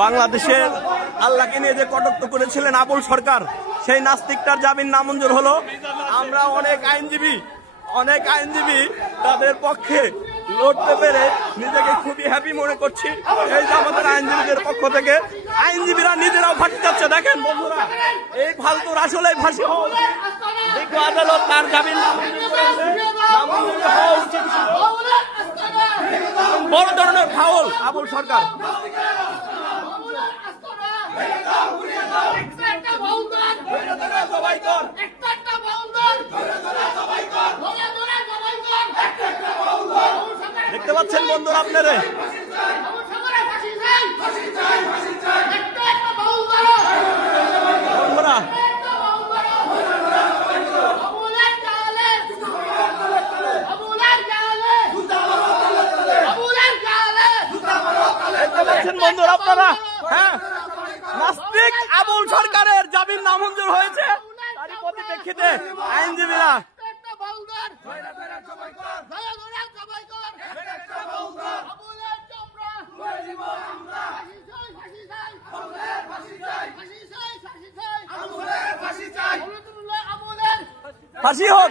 বাংলাদেশের আল্লাহকে নিয়ে যে কটাক্ষ করেছিলেন আবুল সরকার, সেই নাস্তিকটার জামিন নামঞ্জুর হলো। আমরা অনেক আইনজীবী তাদের পক্ষে লড়তে পেরে নিজেকে খুবই হ্যাপি মনে করছি। এই যে আমাদের আইনজীবীদের পক্ষ থেকে আইনজীবীরা নিজেরাও ফাঁসি যাচ্ছে। দেখেন বন্ধুরা, এই ফালতুর আসলে ফাঁসি হওয়া উচিত। বিজ্ঞ আদালত তার জামিন নামঞ্জুর হওয়া উচিত। বড় ধরনের ফাউল আবুল সরকার। দেখতে পাচ্ছেন বন্ধুরা আপনারা, বন্ধুরা আপনারা, হ্যাঁ, নাস্তিক আবুল সরকারের জামিন নামঞ্জুর হয়েছে। তারই পরিপ্রেক্ষিতে আইনজীবীরা ফাঁসি হোক।